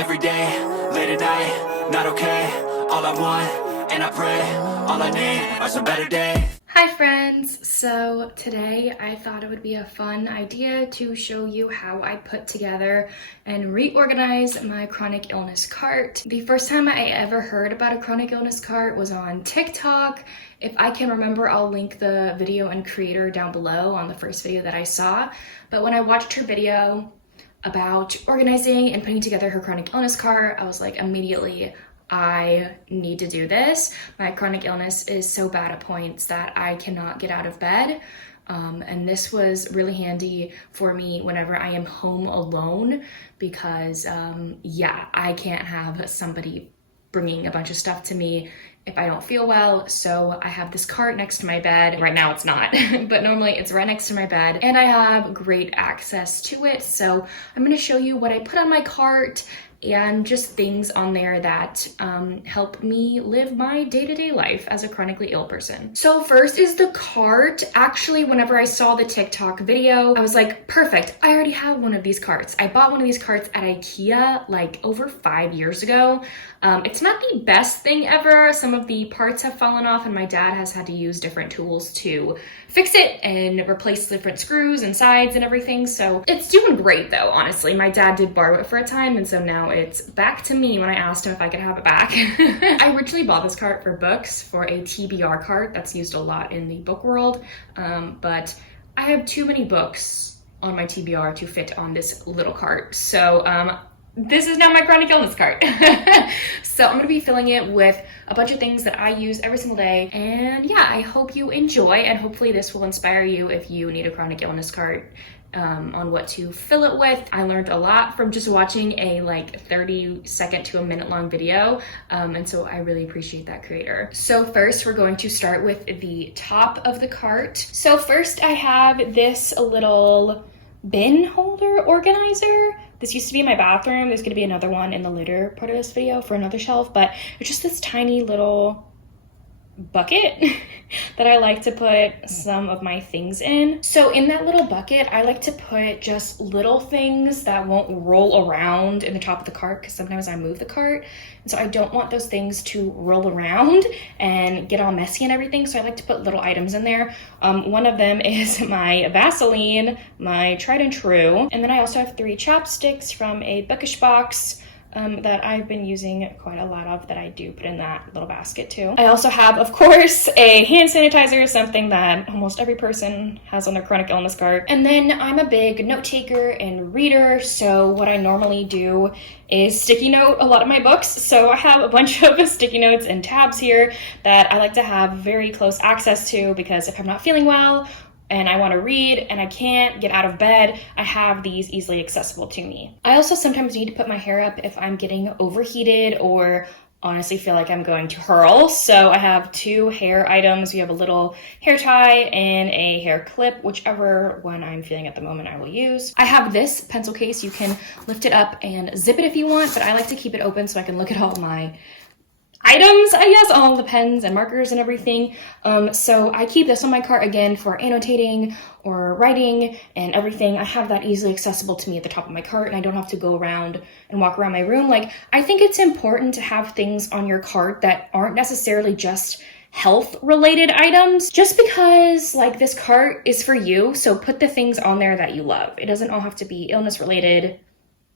every day, late at night, not okay. All I want, and I pray, all I need are some better days. Hi friends! So today I thought it would be a fun idea to show you how I put together and reorganize my chronic illness cart. The first time I ever heard about a chronic illness cart was on TikTok. If I can remember, I'll link the video and creator down below on the first video that I saw. But when I watched her video about organizing and putting together her chronic illness cart, I was like, immediately, I need to do this. My chronic illness is so bad at points that I cannot get out of bed. And this was really handy for me whenever I am home alone because, I can't have somebody bringing a bunch of stuff to me if I don't feel well. So I have this cart next to my bed. Right now it's not, but normally it's right next to my bed and I have great access to it. So I'm gonna show you what I put on my cart and just things on there that help me live my day-to-day life as a chronically ill person. So first is the cart. Actually, whenever I saw the TikTok video, I was like, perfect, I already have one of these carts. I bought one of these carts at IKEA like over 5 years ago. It's not the best thing ever. Some of the parts have fallen off and my dad has had to use different tools to fix it and replace different screws and sides and everything. So it's doing great though, honestly. My dad did borrow it for a time and so now it's back to me when I asked him if I could have it back. I originally bought this cart for books, for a TBR cart that's used a lot in the book world, but I have too many books on my TBR to fit on this little cart. So this is now my chronic illness cart. So I'm gonna be filling it with a bunch of things that I use every single day. And yeah, I hope you enjoy and hopefully this will inspire you if you need a chronic illness cart on what to fill it with. I learned a lot from just watching a like 30-second to a minute long video. And so I really appreciate that creator. So first we're going to start with the top of the cart. So first I have this little bin holder organizer. This used to be in my bathroom. There's gonna be another one in the later part of this video for another shelf, but it's just this tiny little bucket that I like to put some of my things in. So in that little bucket, I like to put just little things that won't roll around in the top of the cart because sometimes I move the cart. And so I don't want those things to roll around and get all messy and everything. So I like to put little items in there. One of them is my Vaseline, my tried and true. And then I also have 3 chopsticks from a bookish box that I've been using quite a lot of that I do put in that little basket too. I also have, of course, a hand sanitizer, something that almost every person has on their chronic illness cart. And then I'm a big note taker and reader, so what I normally do is sticky note a lot of my books. So I have a bunch of sticky notes and tabs here that I like to have very close access to because if I'm not feeling well and I want to read and I can't get out of bed, I have these easily accessible to me. I also sometimes need to put my hair up if I'm getting overheated or honestly feel like I'm going to hurl. So I have 2 hair items. We have a little hair tie and a hair clip, whichever one I'm feeling at the moment I will use. I have this pencil case. You can lift it up and zip it if you want, but I like to keep it open so I can look at all my items, I guess, all the pens and markers and everything. So I keep this on my cart again for annotating or writing and everything. I have that easily accessible to me at the top of my cart and I don't have to go around and walk around my room. Like, I think it's important to have things on your cart that aren't necessarily just health related items, just because like this cart is for you. So put the things on there that you love. It doesn't all have to be illness related,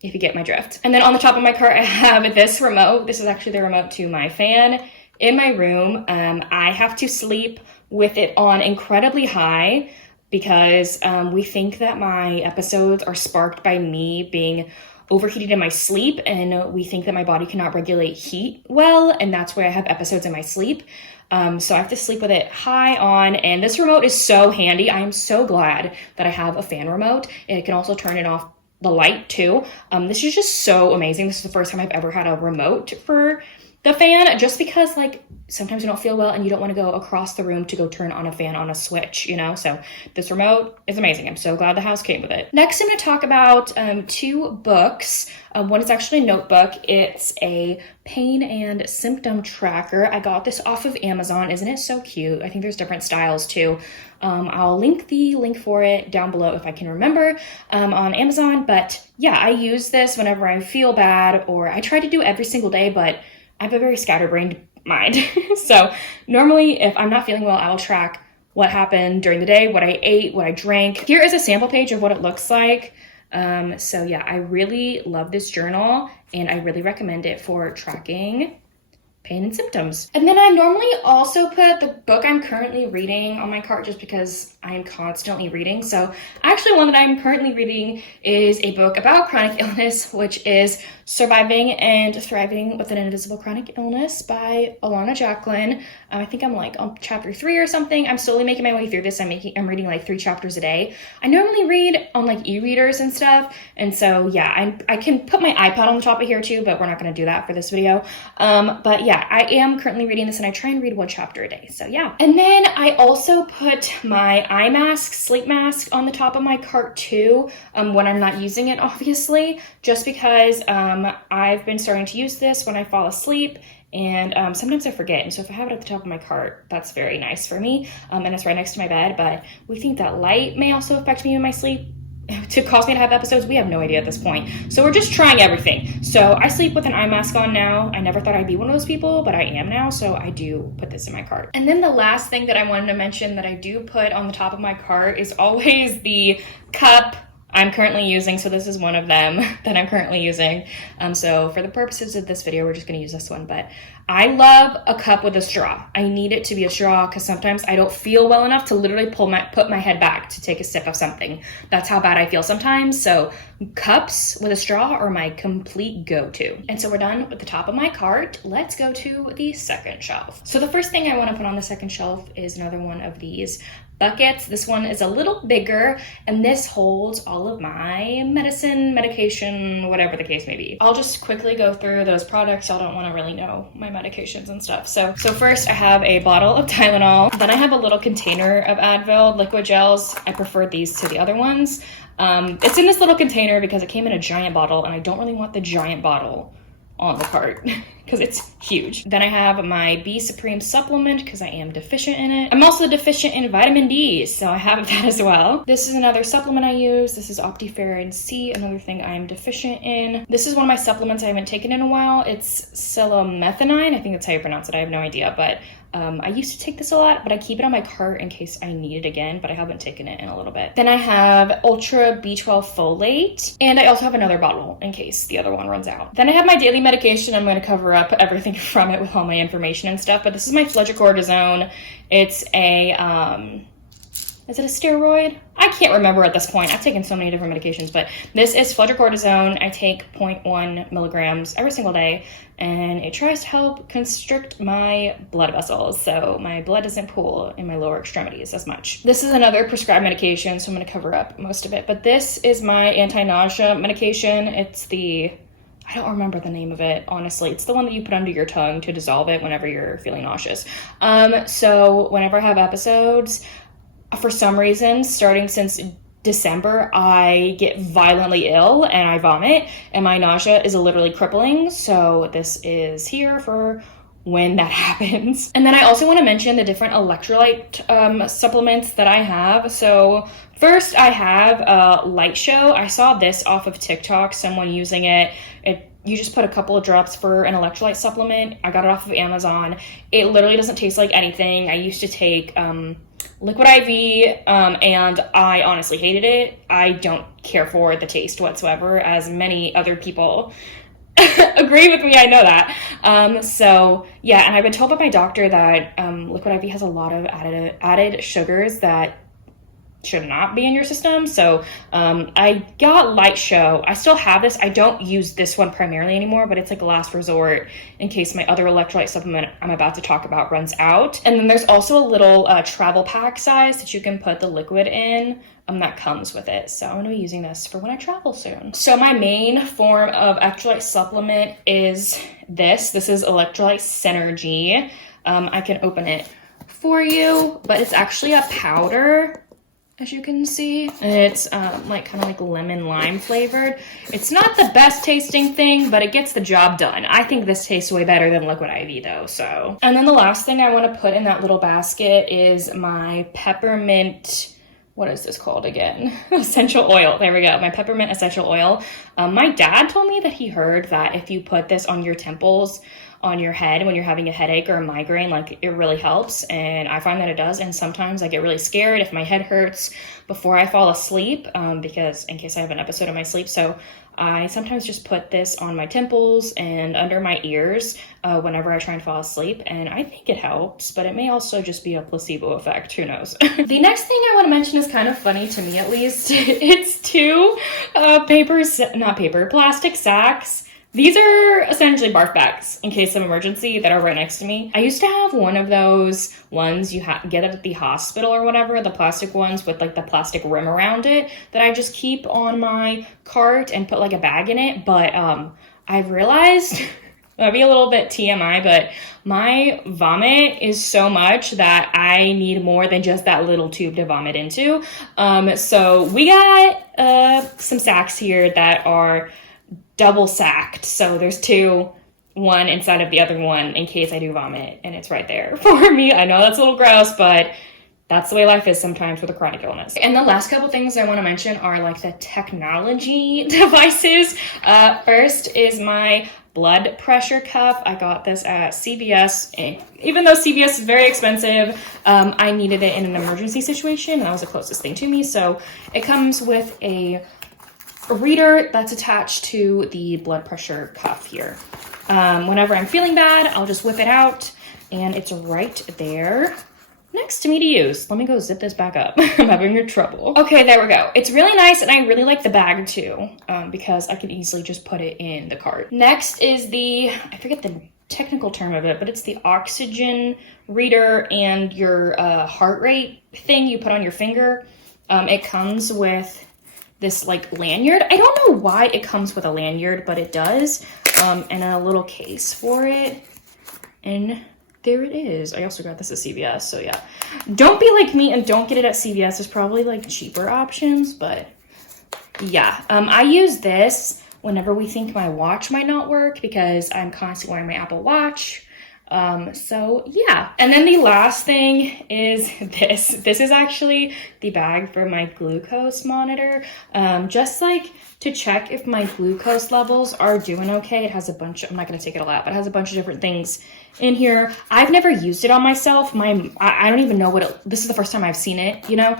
if you get my drift. And then on the top of my cart, I have this remote. This is actually the remote to my fan in my room. I have to sleep with it on incredibly high because we think that my episodes are sparked by me being overheated in my sleep, and we think that my body cannot regulate heat well, and that's why I have episodes in my sleep. So I have to sleep with it high on, and this remote is so handy. I am so glad that I have a fan remote. It can also turn it off the light too. This is just so amazing. This is the first time I've ever had a remote for the fan, just because like sometimes you don't feel well and you don't want to go across the room to go turn on a fan on a switch, you know? So this remote is amazing. I'm so glad the house came with it. Next, I'm going to talk about 2 books. One is actually a notebook. It's a pain and symptom tracker. I got this off of Amazon. Isn't it so cute? I think there's different styles too. I'll link the link for it down below if I can remember on Amazon. But yeah, I use this whenever I feel bad, or I try to do it every single day, but I have a very scatterbrained mind. So normally if I'm not feeling well, I will track what happened during the day, what I ate, what I drank. Here is a sample page of what it looks like. So yeah, I really love this journal and I really recommend it for tracking pain and symptoms. And then I normally also put the book I'm currently reading on my cart just because I am constantly reading. So actually one that I'm currently reading is a book about chronic illness, which is Surviving and Thriving with an Invisible Chronic Illness by Alana Jacqueline. I think I'm like on chapter 3 or something. I'm slowly making my way through this. I'm reading like 3 chapters a day. I normally read on like e-readers and stuff. And so yeah, I can put my iPad on the top of here too, but we're not going to do that for this video. But yeah, I am currently reading this and I try and read 1 chapter a day. So yeah. And then I also put my eye mask, sleep mask on the top of my cart too, when I'm not using it, obviously, just because I've been starting to use this when I fall asleep, and sometimes I forget. And so if I have it at the top of my cart, that's very nice for me. And it's right next to my bed, but we think that light may also affect me in my sleep to cause me to have episodes. We have no idea at this point. So we're just trying everything. So I sleep with an eye mask on now. I never thought I'd be one of those people, but I am now. So I do put this in my cart. And then the last thing that I wanted to mention that I do put on the top of my cart is always the cup I'm currently using. So this is one of them that I'm currently using. So for the purposes of this video, we're just going to use this one, but I love a cup with a straw. I need it to be a straw because sometimes I don't feel well enough to literally put my head back to take a sip of something. That's how bad I feel sometimes. So cups with a straw are my complete go-to. And so we're done with the top of my cart. Let's go to the second shelf. So the first thing I want to put on the second shelf is another one of these buckets. This one is a little bigger, and this holds all of my medicine, medication, whatever the case may be. I'll just quickly go through those products. Y'all don't want to really know my medications and stuff. So first I have a bottle of Tylenol. Then I have a little container of Advil liquid gels. I prefer these to the other ones. It's in this little container because it came in a giant bottle, and I don't really want the giant bottle on the cart because it's huge. Then I have my B Supreme supplement because I am deficient in it. I'm also deficient in vitamin D, so I have that as well. This is another supplement I use. This is Optiferrin C, another thing I am deficient in. This is one of my supplements I haven't taken in a while. It's Celiac, I think that's how you pronounce it. I have no idea, but I used to take this a lot, but I keep it on my cart in case I need it again, but I haven't taken it in a little bit. Then I have Ultra B12 Folate, and I also have another bottle in case the other one runs out. Then I have my daily medication. I'm going to cover up everything from it with all my information and stuff, but this is my fludrocortisone. It's a, is it a steroid? I can't remember at this point. I've taken so many different medications, but this is fludrocortisone. I take 0.1 milligrams every single day, and it tries to help constrict my blood vessels, so my blood doesn't pool in my lower extremities as much. This is another prescribed medication, so I'm going to cover up most of it, but this is my anti-nausea medication. It's the, I don't remember the name of it, honestly. It's the one that you put under your tongue to dissolve it whenever you're feeling nauseous. So whenever I have episodes, for some reason, starting since December, I get violently ill and I vomit, and my nausea is literally crippling. So this is here for when that happens. And then I also want to mention the different electrolyte supplements that I have. So first I have Light Show. I saw this off of TikTok, someone using it. You just put a couple of drops for an electrolyte supplement. I got it off of Amazon. It literally doesn't taste like anything. I used to take Liquid IV, and I honestly hated it. I don't care for the taste whatsoever, as many other people agree with me. I know that. So yeah, and I've been told by my doctor that Liquid IV has a lot of added sugars that should not be in your system. So I got Light Show. I still have this. I don't use this one primarily anymore, but it's like a last resort in case my other electrolyte supplement I'm about to talk about runs out. And then there's also a little travel pack size that you can put the liquid in that comes with it. So I'm going to be using this for when I travel soon. So my main form of electrolyte supplement is this. This is Electrolyte Synergy. I can open it for you, but it's actually a powder. as you can see. And it's like kind of like lemon lime flavored. It's not the best tasting thing, but it gets the job done. I think this tastes way better than Liquid IV though, so. And then the last thing I want to put in that little basket is my peppermint, what is this called again? Essential oil. There we go. My peppermint essential oil. My dad told me that he heard that if you put this on your temples, on your head when you're having a headache or a migraine, like it really helps. And I find that it does. And sometimes I get really scared if my head hurts before I fall asleep, because in case I have an episode of my sleep. So I sometimes just put this on my temples and under my ears whenever I try and fall asleep. And I think it helps, but it may also just be a placebo effect. Who knows? The next thing I want to mention is kind of funny to me, at least. It's two plastic sacks. These are essentially barf bags in case of emergency that are right next to me. I used to have one of those ones you get at the hospital or whatever, the plastic ones with like the plastic rim around it that I just keep on my cart and put like a bag in it. But I've realized, that'd be a little bit TMI, but my vomit is so much that I need more than just that little tube to vomit into. So we got some sacks here that are double sacked, so there's two, one inside of the other one in case I do vomit, and it's right there for me. I know that's a little gross, but that's the way life is sometimes with a chronic illness. And the last couple things I want to mention are like the technology devices. First is my blood pressure cuff. I got this at CVS. Even though CVS is very expensive, I needed it in an emergency situation, and that was the closest thing to me. So it comes with a reader that's attached to the blood pressure cuff here. Whenever I'm feeling bad, I'll just whip it out, and it's right there next to me to use. Let me go zip this back up. I'm having trouble. Okay, there we go. It's really nice, and I really like the bag too, because I can easily just put it in the cart. Next is I forget the technical term of it, but it's the oxygen reader and your heart rate thing you put on your finger. It comes with this like lanyard. I don't know why it comes with a lanyard, but it does, and a little case for it, and there it is. I also got this at CVS, so yeah. Don't be like me and don't get it at CVS. There's probably like cheaper options, but yeah. I use this whenever we think my watch might not work because I'm constantly wearing my Apple Watch. So yeah. And then the last thing is this. This is actually the bag for my glucose monitor. Just like to check if my glucose levels are doing okay. It has a bunch of, I'm not going to take it all out, but it has a bunch of different things in here. I've never used it on myself. I don't even know this is the first time I've seen it, you know.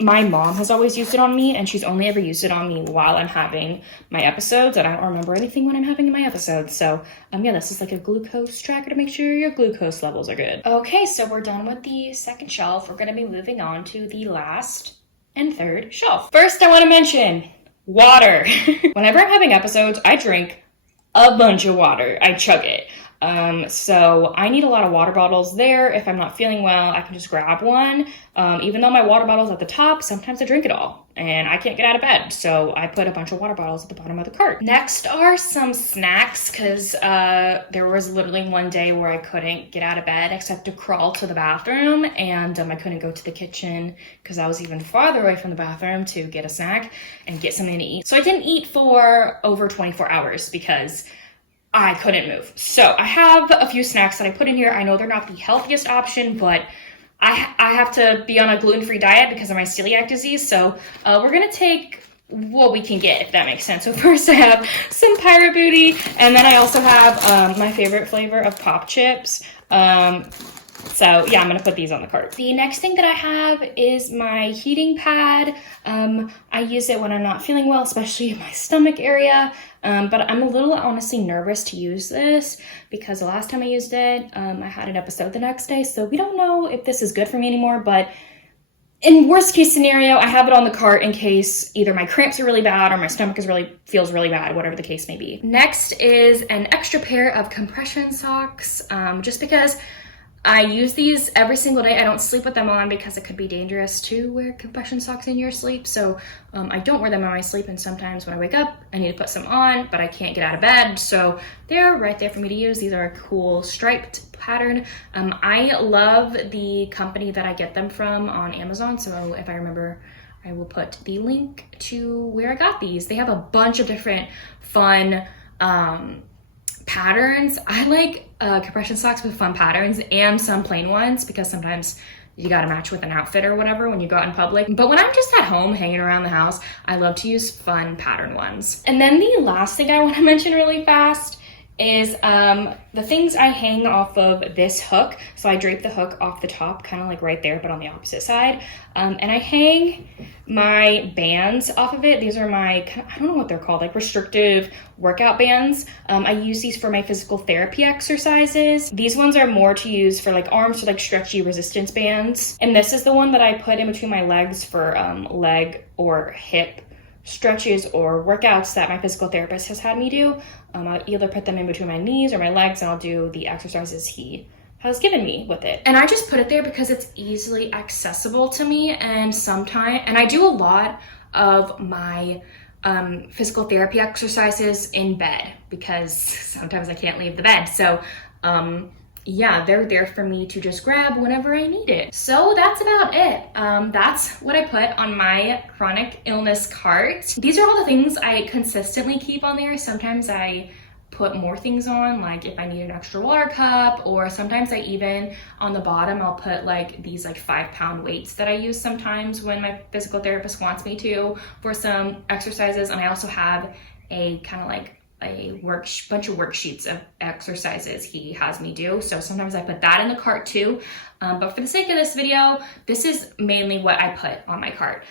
My mom has always used it on me, and she's only ever used it on me while I'm having my episodes, and I don't remember anything when I'm having my episodes. So yeah, this is like a glucose tracker to make sure your glucose levels are good. Okay, so we're done with the second shelf. We're going to be moving on to the last and third shelf. First, I want to mention water. Whenever I'm having episodes, I drink a bunch of water. I chug it. So I need a lot of water bottles there. If I'm not feeling well, I can just grab one. Even though my water bottle's at the top, sometimes I drink it all and I can't get out of bed. So I put a bunch of water bottles at the bottom of the cart. Next are some snacks, because there was literally one day where I couldn't get out of bed except to crawl to the bathroom, and I couldn't go to the kitchen because I was even farther away from the bathroom to get a snack and get something to eat. So I didn't eat for over 24 hours because I couldn't move. So I have a few snacks that I put in here. I know they're not the healthiest option, but I have to be on a gluten-free diet because of my celiac disease. So we're gonna take what we can get, if that makes sense. So first I have some Pirate Booty, and then I also have my favorite flavor of pop chips. So yeah, I'm gonna put these on the cart. The next thing that I have is my heating pad. I use it when I'm not feeling well, especially in my stomach area. But I'm a little honestly nervous to use this because the last time I used it, I had an episode the next day. So we don't know if this is good for me anymore, but in worst case scenario, I have it on the cart in case either my cramps are really bad or my stomach feels really bad, whatever the case may be. Next is an extra pair of compression socks, just because I use these every single day. I don't sleep with them on because it could be dangerous to wear compression socks in your sleep. So I don't wear them in my sleep, and sometimes when I wake up, I need to put some on, but I can't get out of bed. So they're right there for me to use. These are a cool striped pattern. I love the company that I get them from on Amazon. So if I remember, I will put the link to where I got these. They have a bunch of different fun patterns. I like compression socks with fun patterns and some plain ones because sometimes you gotta match with an outfit or whatever when you go out in public. But when I'm just at home hanging around the house, I love to use fun pattern ones. And then the last thing I want to mention really fast is the things I hang off of this hook. So I drape the hook off the top, kind of like right there, but on the opposite side. And I hang my bands off of it. These are my, I don't know what they're called, like restrictive workout bands. I use these for my physical therapy exercises. These ones are more to use for like arms, or like stretchy resistance bands. And this is the one that I put in between my legs for leg or hip stretches or workouts that my physical therapist has had me do. I'll either put them in between my knees or my legs, and I'll do the exercises he has given me with it. And I just put it there because it's easily accessible to me, and I do a lot of my physical therapy exercises in bed because sometimes I can't leave the bed. So yeah, they're there for me to just grab whenever I need it. So that's about it. That's what I put on my chronic illness cart. These are all the things I consistently keep on there. Sometimes I put more things on, like if I need an extra water cup, or sometimes I even, on the bottom, I'll put like these like 5-pound weights that I use sometimes when my physical therapist wants me to for some exercises. And I also have a kind of like a bunch of worksheets of exercises he has me do. So sometimes I put that in the cart too. But for the sake of this video, this is mainly what I put on my cart.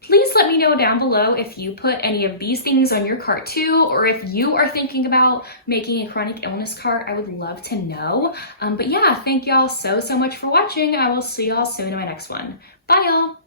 Please let me know down below if you put any of these things on your cart too, or if you are thinking about making a chronic illness cart. I would love to know. But yeah, thank y'all so much for watching. I will see y'all soon in my next one. Bye y'all.